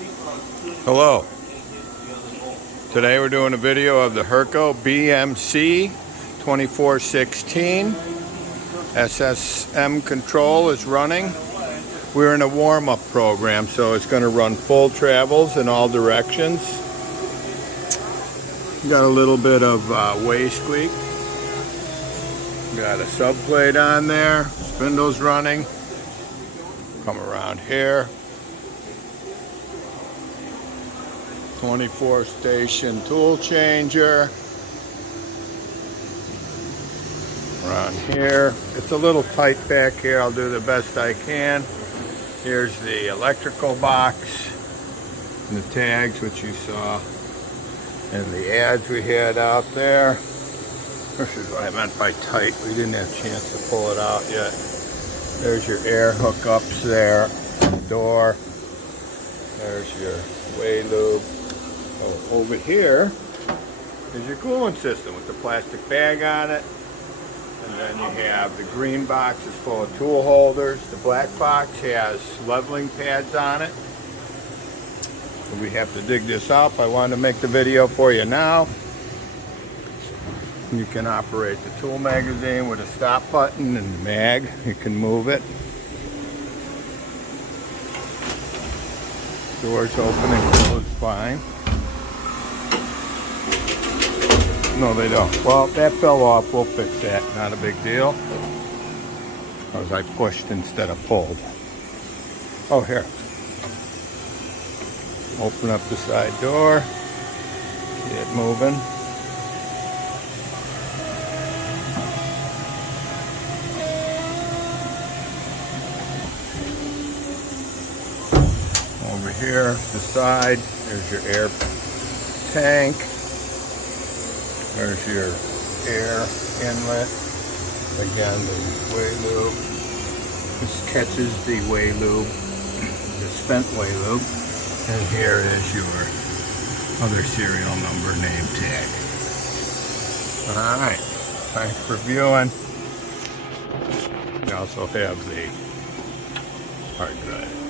Hello. Today we're doing a video of the Hurco BMC2416. SSM control is running. We're in a warm-up program, so it's going to run full travels in all directions. Got a little bit of way squeak. Got a subplate on there. Spindle's running. Come around here. 24 station tool changer. Around here. It's a little tight back here. I'll do the best I can. Here's the electrical box and the tags, which you saw, and the ads we had out there. This is what I meant by tight. We didn't have a chance to pull it out yet. There's your air hookups there, door. There's your way lube. So over here is your cooling system with the plastic bag on it. And then you have the green box is full of tool holders. The black box has leveling pads on it. So we have to dig this up. I wanted to make the video for you now. You can operate the tool magazine with a stop button and the mag. You can move it. Doors open and close fine. No, they don't. Well, that fell off. We'll fix that. Not a big deal. Because I pushed instead of pulled. Oh, here. Open up the side door. Get it moving. Over here, the side, there's your air tank. There's your air inlet. Again, the way lube. This catches the way lube, the spent way lube. And here is your other serial number name tag. Alright, thanks for viewing. We also have the hard drive.